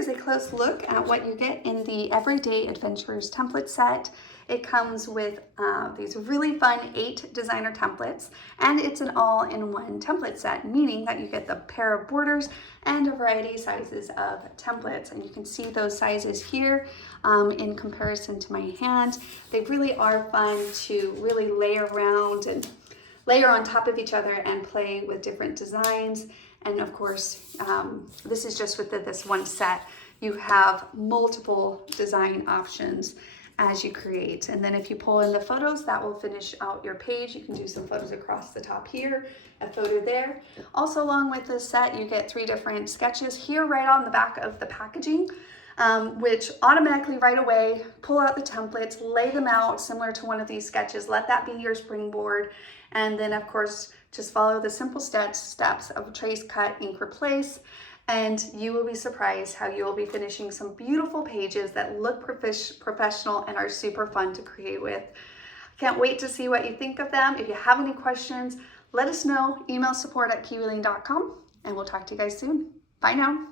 is a close look at what you get in the Everyday Adventures template set. It comes with these really fun 8 designer templates, and it's an all-in-one template set, meaning that you get the pair of borders and a variety of sizes of templates. And you can see those sizes here in comparison to my hand. They really are fun to really layer around and layer on top of each other and play with different designs. And of course, this is just with this one set. You have multiple design options as you create. And then if you pull in the photos, that will finish out your page. You can do some photos across the top here, a photo there. Also, along with this set, you get 3 different sketches here right on the back of the packaging, which automatically right away pull out the templates, lay them out similar to one of these sketches. Let that be your springboard. And then of course, just follow the simple steps of trace, cut, ink, replace, and you will be surprised how you will be finishing some beautiful pages that look professional and are super fun to create with. Can't wait to see what you think of them. If you have any questions, let us know. Email support@kiwilane.com, and we'll talk to you guys soon. Bye now.